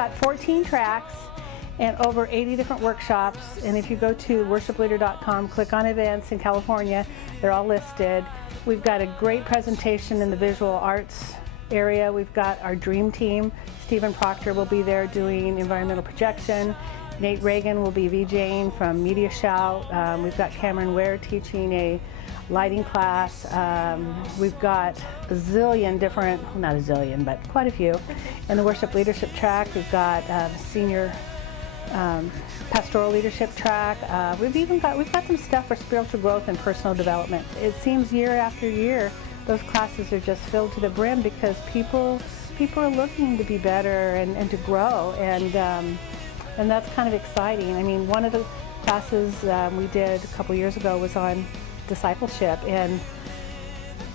got 14 tracks and over 80 different workshops. And if you go to worshipleader.com, click on events in California, they're all listed. We've got a great presentation in the visual arts area. We've got our dream team. Stephen Proctor will be there doing environmental projection. Nate Reagan will be VJing from Media Shout. We've got Cameron Ware teaching a lighting class. We've got a zillion different, well, not a zillion, but quite a few. In the worship leadership track, we've got senior pastoral leadership track. We've got some stuff for spiritual growth and personal development. It seems year after year, those classes are just filled to the brim because people are looking to be better and to grow, and that's kind of exciting. I mean, one of the classes we did a couple years ago was on discipleship, and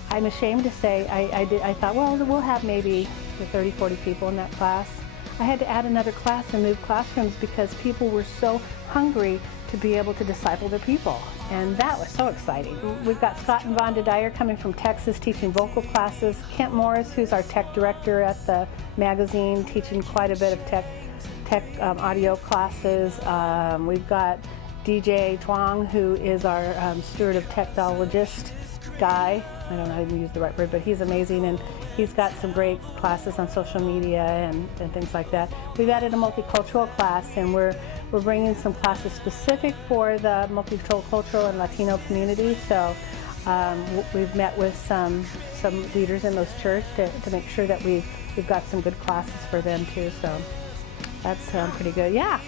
I'm ashamed to say I thought, well, we'll have maybe 30, 40 people in that class. I had to add another class and move classrooms because people were so hungry to be able to disciple their people, and that was so exciting. We've got Scott and Vonda Dyer coming from Texas teaching vocal classes. Kent Morris, who's our tech director at the magazine, teaching quite a bit of tech audio classes. We've got DJ Chuang, who is our steward of technologist guy. I don't know how to use the right word, but he's amazing, and he's got some great classes on social media and things like that. We've added a multicultural class, and we're bringing some classes specific for the multicultural and Latino community. So we've met with some leaders in those churches to make sure that we've got some good classes for them too. So that's pretty good. Yeah.